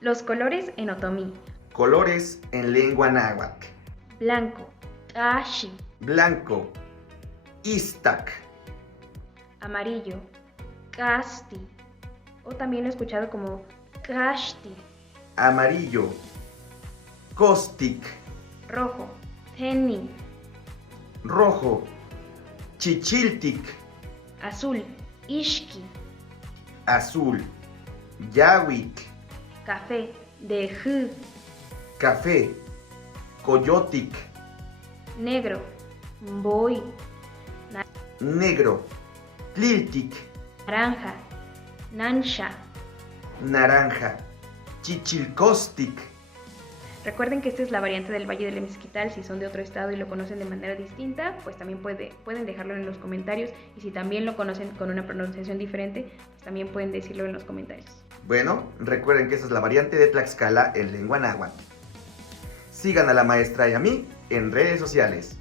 Los colores en otomí. Colores en lengua náhuatl. Blanco, kashi. Blanco, istak. Amarillo, kasti. O también lo he escuchado como kashti. Amarillo, kostik. Rojo, teni. Rojo, chichiltik. Azul, ishki. Azul, yawik. Café, dehu. Café, coyotic. Negro, mboi. Negro, tliltic. Naranja, nansha. Naranja, chichilcostic. Recuerden que esta es la variante del Valle del Mezquital. Si son de otro estado y lo conocen de manera distinta, pues también pueden dejarlo en los comentarios. Y si también lo conocen con una pronunciación diferente, pues también pueden decirlo en los comentarios. Bueno, recuerden que esa es la variante de Tlaxcala en lengua náhuatl. Sigan a la maestra y a mí en redes sociales.